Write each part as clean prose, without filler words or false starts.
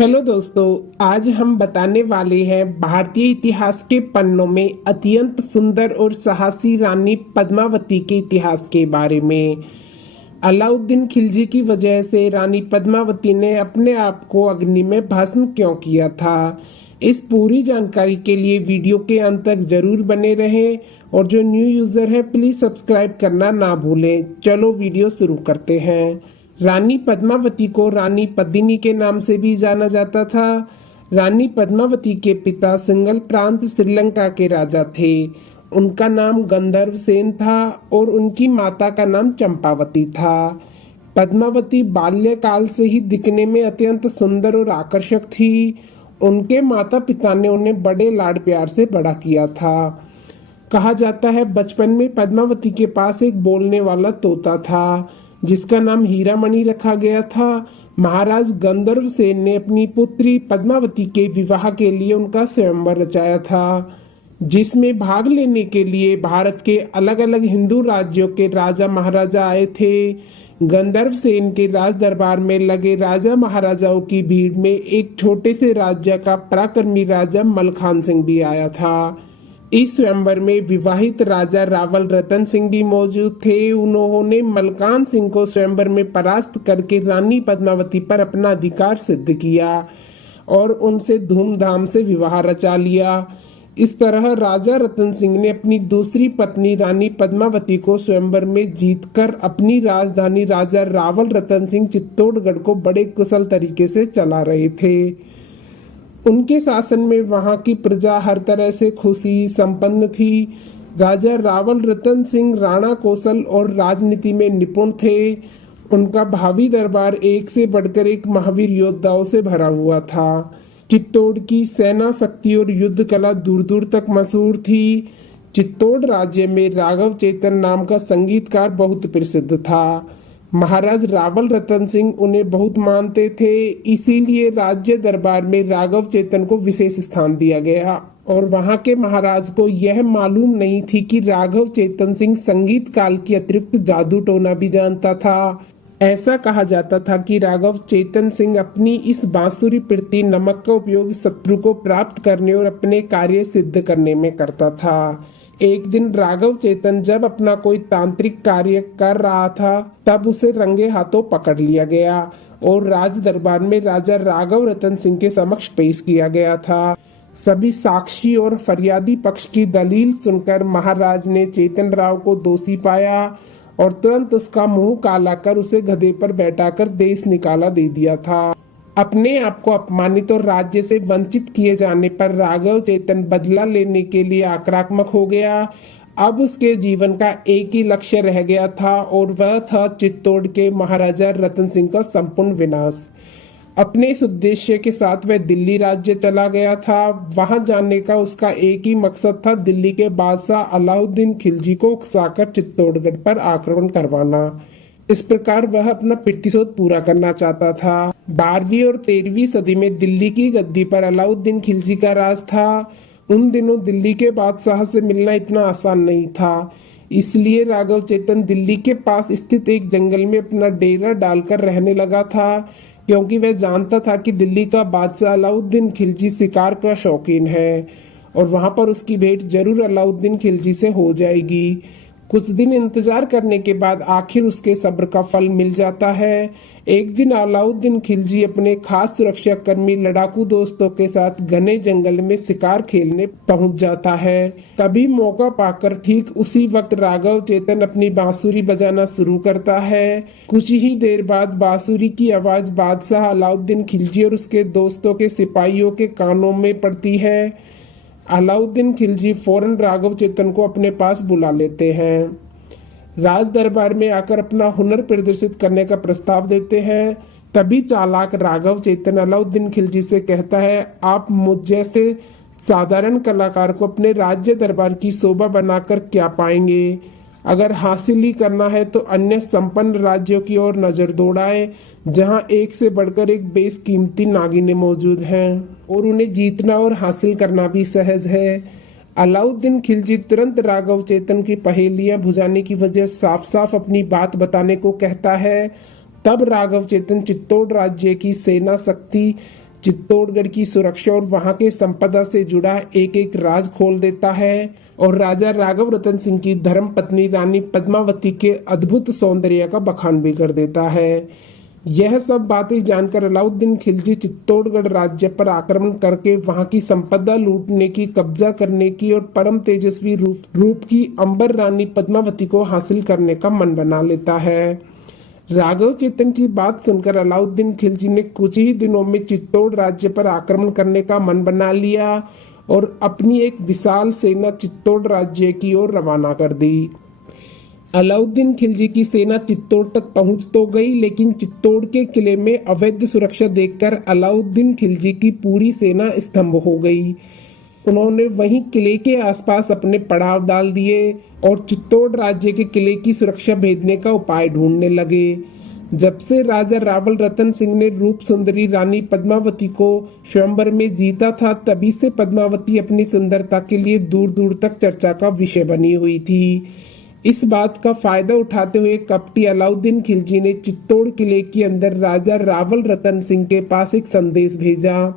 Hello दोस्तों, आज हम बताने वाले हैं भारतीय इतिहास के पन्नों में अत्यंत सुंदर और साहसी रानी पद्मावती के इतिहास के बारे में। अलाउद्दीन खिलजी की वजह से रानी पद्मावती ने अपने आप को अग्नि में भस्म क्यों किया था, इस पूरी जानकारी के लिए वीडियो के अंत तक जरूर बने रहें और जो न्यू यूजर हैं प्लीज सब्सक्राइब करना ना भूलें। चलो वीडियो शुरू करते हैं। रानी पद्मावती को रानी पद्मिनी के नाम से भी जाना जाता था। रानी पद्मावती के पिता सिंघल प्रांत श्रीलंका के राजा थे। उनका नाम गंधर्व सेन था और उनकी माता का नाम चंपावती था। पद्मावती बाल्यकाल से ही दिखने में अत्यंत सुंदर और आकर्षक थी। उनके माता पिता ने उन्हें बड़े लाड प्यार से बड़ा किया था। कहा जाता है बचपन में पद्मावती के पास एक बोलने वाला तोता था जिसका नाम हीरामणि रखा गया था। महाराज गंधर्व सेन ने अपनी पुत्री पद्मावती के विवाह के लिए उनका स्वयंवर रचाया था, जिसमें भाग लेने के लिए भारत के अलग अलग हिंदू राज्यों के राजा महाराजा आए थे। गंधर्व सेन के राज दरबार में लगे राजा महाराजाओं की भीड़ में एक छोटे से राज्य का पराक्रमी राजा मलखान सिंह भी आया था। इस स्वयंवर में विवाहित राजा रावल रतन सिंह भी मौजूद थे। उन्होंने मलकान सिंह को स्वयंवर में परास्त करके रानी पद्मावती पर अपना अधिकार सिद्ध किया और उनसे धूमधाम से विवाह रचा लिया। इस तरह राजा रतन सिंह ने अपनी दूसरी पत्नी रानी पद्मावती को स्वयंवर में जीतकर अपनी राजधानी राजा रावल रतन सिंह चित्तौड़गढ़ को बड़े कुशल तरीके से चला रहे थे। उनके शासन में वहां की प्रजा हर तरह से खुशी संपन्न थी। राजा रावल रतन सिंह राणा कौशल और राजनीति में निपुण थे। उनका भावी दरबार एक से बढ़कर एक महावीर योद्धाओं से भरा हुआ था। चित्तौड़ की सेना शक्ति और युद्ध कला दूर दूर तक मशहूर थी। चित्तौड़ राज्य में राघव चेतन नाम का संगीतकार बहुत प्रसिद्ध था। महाराज रावल रतन सिंह उन्हें बहुत मानते थे, इसीलिए राज्य दरबार में राघव चेतन को विशेष स्थान दिया गया और वहां के महाराज को यह मालूम नहीं थी कि राघव चेतन सिंह संगीत काल के अतिरिक्त जादू टोना भी जानता था। ऐसा कहा जाता था कि राघव चेतन सिंह अपनी इस बांसुरी प्रति नमक का उपयोग शत्रु को प्राप्त करने और अपने कार्य सिद्ध करने में करता था। एक दिन राघव चेतन जब अपना कोई तांत्रिक कार्य कर रहा था तब उसे रंगे हाथों पकड़ लिया गया और राज दरबार में राजा राघव रतन सिंह के समक्ष पेश किया गया था। सभी साक्षी और फरियादी पक्ष की दलील सुनकर महाराज ने चेतन राव को दोषी पाया और तुरंत उसका मुंह काला कर उसे गधे पर बैठाकर देश निकाला दे दिया था। अपने आप को अपमानित और राज्य से वंचित किए जाने पर राघव चेतन बदला लेने के लिए आक्रामक हो गया। अब उसके जीवन का एक ही लक्ष्य रह गया था और वह था चित्तौड़ के महाराजा रतन सिंह का संपूर्ण विनाश। अपने इस उद्देश्य के साथ वह दिल्ली राज्य चला गया था। वहां जाने का उसका एक ही मकसद था, दिल्ली के बादशाह अलाउद्दीन खिलजी को उकसाकर चित्तौड़गढ़ पर आक्रमण करवाना। इस प्रकार वह अपना प्रतिशोध पूरा करना चाहता था। 12वीं और 13वीं सदी में दिल्ली की गद्दी पर अलाउद्दीन खिलजी का राज था। उन दिनों दिल्ली के बादशाह से मिलना इतना आसान नहीं था, इसलिए राघव चेतन दिल्ली के पास स्थित एक जंगल में अपना डेरा डालकर रहने लगा था, क्योंकि वह जानता था कि दिल्ली का बादशाह अलाउद्दीन खिलजी शिकार का शौकीन है और वहां पर उसकी भेंट जरूर अलाउद्दीन खिलजी से हो जाएगी। कुछ दिन इंतजार करने के बाद आखिर उसके सब्र का फल मिल जाता है। एक दिन अलाउद्दीन खिलजी अपने खास सुरक्षा कर्मी लड़ाकू दोस्तों के साथ घने जंगल में शिकार खेलने पहुंच जाता है। तभी मौका पाकर ठीक उसी वक्त राघव चेतन अपनी बांसुरी बजाना शुरू करता है। कुछ ही देर बाद बांसुरी की आवाज बादशाह अलाउद्दीन खिलजी और उसके दोस्तों के सिपाहियों के कानों में पड़ती है। अलाउद्दीन खिलजी फौरन राघव चेतन को अपने पास बुला लेते हैं। राज दरबार में आकर अपना हुनर प्रदर्शित करने का प्रस्ताव देते हैं। तभी चालाक राघव चेतन अलाउद्दीन खिलजी से कहता है, आप मुझ जैसे साधारण कलाकार को अपने राज्य दरबार की शोभा बनाकर क्या पाएंगे। अगर हासिल ही करना है तो अन्य संपन्न राज्यों की ओर नजर दौड़ाएं, जहां एक से बढ़कर एक बेशकीमती नागिनें मौजूद हैं और उन्हें जीतना और हासिल करना भी सहज है। अलाउद्दीन खिलजी तुरंत राघव चेतन की पहेलियां बुझाने की वजह साफ साफ अपनी बात बताने को कहता है। तब राघव चेतन चित्तौड़ राज्य की सेना शक्ति चित्तौड़गढ़ की सुरक्षा और वहां के संपदा से जुड़ा एक एक राज खोल देता है और राजा राघव रतन सिंह की धर्म पत्नी रानी पद्मावती के अद्भुत सौंदर्य का बखान भी कर देता है। यह सब बातें जानकर अलाउद्दीन खिलजी चित्तौड़गढ़ राज्य पर आक्रमण करके वहां की संपदा लूटने की, कब्जा करने की और परम तेजस्वी रूप की अंबर रानी पद्मावती को हासिल करने का मन बना लेता है। राघव चेतन की बात सुनकर अलाउद्दीन खिलजी ने कुछ ही दिनों में चित्तौड़ राज्य पर आक्रमण करने का मन बना लिया और अपनी एक विशाल सेना चित्तौड़ राज्य की ओर रवाना कर दी। अलाउद्दीन खिलजी की सेना चित्तौड़ तक पहुंच तो गई, लेकिन चित्तौड़ के किले में अवैध सुरक्षा देखकर अलाउद्दीन खिलजी की पूरी सेना स्तंभ हो गई। उन्होंने वहीं किले के आसपास अपने पड़ाव डाल दिए और चित्तौड़ राज्य के किले की सुरक्षा भेदने का उपाय ढूंढने लगे। जब से राजा रावल रतन सिंह ने रूप सुंदरी रानी पद्मावती को स्वयंवर में जीता था, तभी से पद्मावती अपनी सुंदरता के लिए दूर दूर तक चर्चा का विषय बनी हुई थी। इस बात का फायदा उठाते हुए कपटी अलाउद्दीन खिलजी ने चित्तौड़ किले के अंदर राजा रावल रतन सिंह के पास एक संदेश भेजा,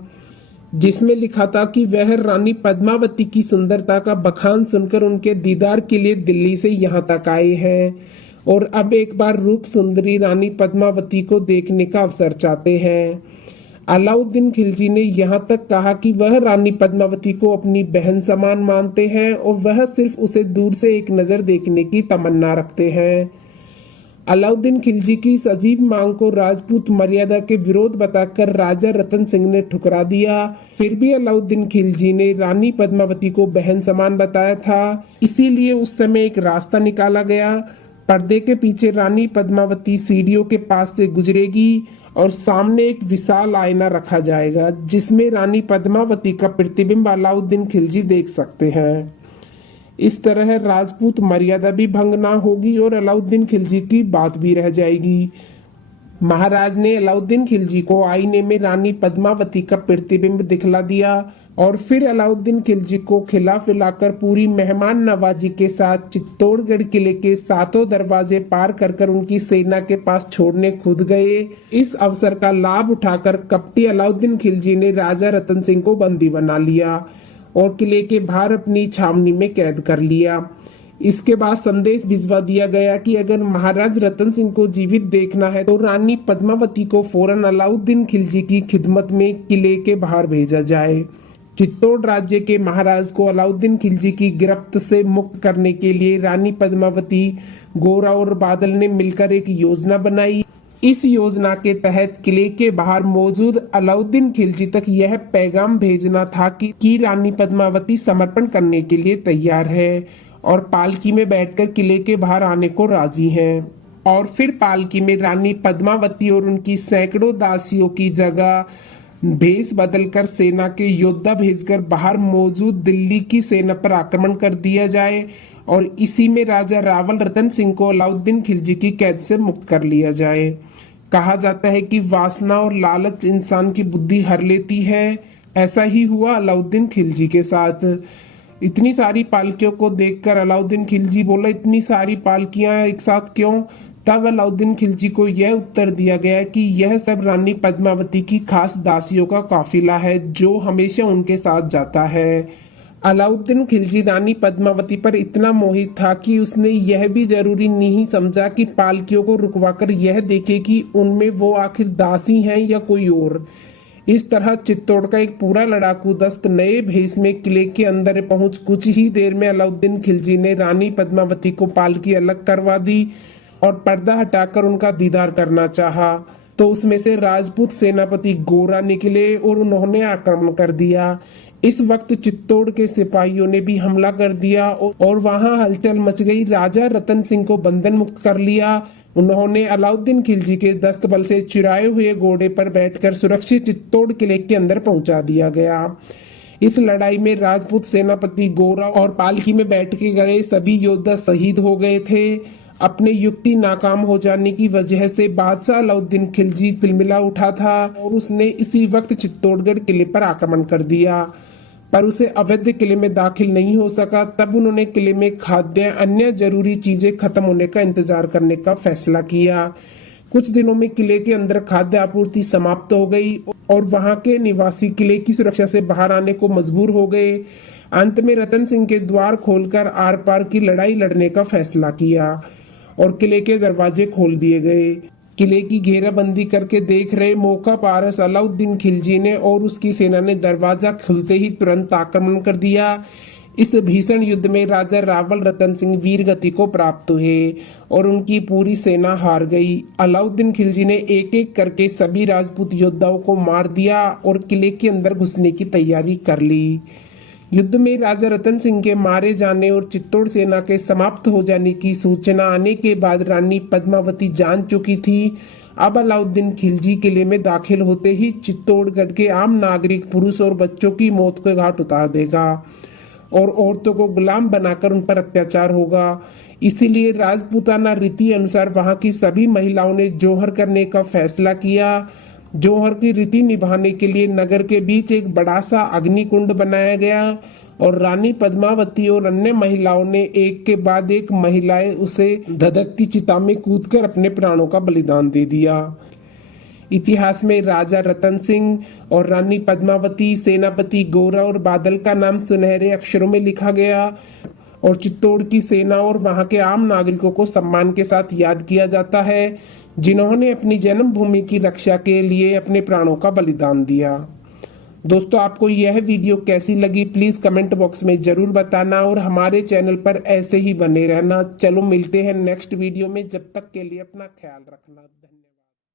जिसमें लिखा था कि वह रानी पद्मावती की सुंदरता का बखान सुनकर उनके दीदार के लिए दिल्ली से यहाँ तक आए हैं और अब एक बार रूप सुंदरी रानी पद्मावती को देखने का अवसर चाहते हैं। अलाउद्दीन खिलजी ने यहाँ तक कहा कि वह रानी पद्मावती को अपनी बहन समान मानते हैं और वह सिर्फ उसे दूर से एक नजर देखने की तमन्ना रखते हैं। अलाउद्दीन खिलजी की इस अजीब मांग को राजपूत मर्यादा के विरोध बताकर राजा रतन सिंह ने ठुकरा दिया। फिर भी अलाउद्दीन खिलजी ने रानी पद्मावती को बहन समान बताया था, इसीलिए उस समय एक रास्ता निकाला गया। पर्दे के पीछे रानी पद्मावती सीढ़ियों के पास से गुजरेगी और सामने एक विशाल आईना रखा जाएगा, जिसमें रानी पद्मावती का प्रतिबिंब अलाउद्दीन खिलजी देख सकते हैं। इस तरह राजपूत मर्यादा भी भंग ना होगी और अलाउद्दीन खिलजी की बात भी रह जाएगी। महाराज ने अलाउद्दीन खिलजी को आईने में रानी पद्मावती का प्रतिबिंब दिखला दिया और फिर अलाउद्दीन खिलजी को खिला पिलाकर पूरी मेहमान नवाजी के साथ चित्तौड़गढ़ किले के सातों दरवाजे पार कर उनकी सेना के पास छोड़ने खुद गए। इस अवसर का लाभ उठाकर कपटी अलाउद्दीन खिलजी ने राजा रतन सिंह को बंदी बना लिया और किले के बाहर अपनी छावनी में कैद कर लिया। इसके बाद संदेश भिजवा दिया गया कि अगर महाराज रतन सिंह को जीवित देखना है तो रानी पद्मावती को फौरन अलाउद्दीन खिलजी की खिदमत में किले के बाहर भेजा जाए। चित्तौड़ राज्य के महाराज को अलाउद्दीन खिलजी की गिरफ्त से मुक्त करने के लिए रानी पद्मावती, गोरा और बादल ने मिलकर एक योजना बनाई। इस योजना के तहत किले के बाहर मौजूद अलाउद्दीन खिलजी तक यह पैगाम भेजना था कि रानी पद्मावती समर्पण करने के लिए तैयार है और पालकी में बैठकर किले के बाहर आने को राजी हैं। और फिर पालकी में रानी पद्मावती और उनकी सैकड़ों दासियों की जगह भेष बदलकर सेना के योद्धा भेजकर बाहर मौजूद दिल्ली की सेना पर आक्रमण कर दिया जाए और इसी में राजा रावल रतन सिंह को अलाउद्दीन खिलजी की कैद से मुक्त कर लिया जाए। कहा जाता है कि वासना और लालच इंसान की बुद्धि हर लेती है। ऐसा ही हुआ अलाउद्दीन खिलजी के साथ। इतनी सारी पालकियों को देखकर अलाउद्दीन खिलजी बोला, इतनी सारी पालकियां एक साथ क्यों? तब अलाउद्दीन खिलजी को यह उत्तर दिया गया कि यह सब रानी पद्मावती की खास दासियों का काफिला है जो हमेशा उनके साथ जाता है। अलाउद्दीन खिलजी रानी पद्मावती पर इतना मोहित था कि उसने यह भी जरूरी नहीं समझा कि पालकियों को रुकवाकर यह देखे कि उनमें वो आखिर दासी हैं या कोई और। इस तरह चित्तौड़ का एक पूरा लड़ाकू दस्त नए भेष में किले के अंदर पहुंच कुछ ही देर में अलाउद्दीन खिलजी ने रानी पद्मावती को पालकी अलग करवा दी और पर्दा हटाकर उनका दीदार करना चाहा तो उसमें से राजपूत सेनापति गोरा निकले और उन्होंने आक्रमण कर दिया। इस वक्त चित्तौड़ के सिपाहियों ने भी हमला कर दिया और वहां हलचल मच गई। राजा रतन सिंह को बंधन मुक्त कर लिया। उन्होंने अलाउद्दीन खिलजी के दस्त बल से चुराए हुए घोड़े पर बैठकर सुरक्षित चित्तौड़ किले के अंदर पहुंचा दिया गया। इस लड़ाई में राजपूत सेनापति गोरा और पालकी में बैठ के गए सभी योद्धा शहीद हो गए थे। अपने युक्ति नाकाम हो जाने की वजह से बादशाह अलाउद्दीन खिलजी तिलमिला उठा था और उसने इसी वक्त चित्तौड़गढ़ किले पर आक्रमण कर दिया, पर उसे अवैध किले में दाखिल नहीं हो सका। तब उन्होंने किले में खाद्य अन्य जरूरी चीजें खत्म होने का इंतजार करने का फैसला किया। कुछ दिनों में किले के अंदर खाद्य आपूर्ति समाप्त हो गई और वहां के निवासी किले की सुरक्षा से बाहर आने को मजबूर हो गए। अंत में रतन सिंह के द्वार खोलकर आर पार की लड़ाई लड़ने का फैसला किया और किले के दरवाजे खोल दिए गए। किले की घेराबंदी करके देख रहे मौका पारस अलाउद्दीन खिलजी ने और उसकी सेना ने दरवाजा खुलते ही तुरंत आक्रमण कर दिया। इस भीषण युद्ध में राजा रावल रतन सिंह वीर गति को प्राप्त हुए और उनकी पूरी सेना हार गई। अलाउद्दीन खिलजी ने एक एक करके सभी राजपूत योद्धाओं को मार दिया और किले के अंदर घुसने की तैयारी कर ली। युद्ध में राजा रतन सिंह के मारे जाने और चित्तौड़ सेना के समाप्त हो जाने की सूचना आने के बाद रानी पद्मावती जान चुकी थी अब अलाउद्दीन खिलजी किले में दाखिल होते ही चित्तौड़गढ़ के आम नागरिक, पुरुष और बच्चों की मौत के घाट उतार देगा और औरतों को गुलाम बनाकर उन पर अत्याचार होगा। इसीलिए राजपूताना रीति अनुसार वहां की सभी महिलाओं ने जौहर करने का फैसला किया। जौहर की रीति निभाने के लिए नगर के बीच एक बड़ा सा अग्निकुंड बनाया गया और रानी पद्मावती और अन्य महिलाओं ने एक के बाद एक महिलाएं उसे धधकती चिता में कूदकर अपने प्राणों का बलिदान दे दिया। इतिहास में राजा रतन सिंह और रानी पद्मावती, सेनापति गोरा और बादल का नाम सुनहरे अक्षरों में लिखा गया और चित्तौड़ की सेना और वहां के आम नागरिकों को सम्मान के साथ याद किया जाता है जिन्होंने अपनी जन्मभूमि की रक्षा के लिए अपने प्राणों का बलिदान दिया। दोस्तों, आपको यह वीडियो कैसी लगी प्लीज कमेंट बॉक्स में जरूर बताना और हमारे चैनल पर ऐसे ही बने रहना। चलो मिलते हैं नेक्स्ट वीडियो में, जब तक के लिए अपना ख्याल रखना। धन्यवाद।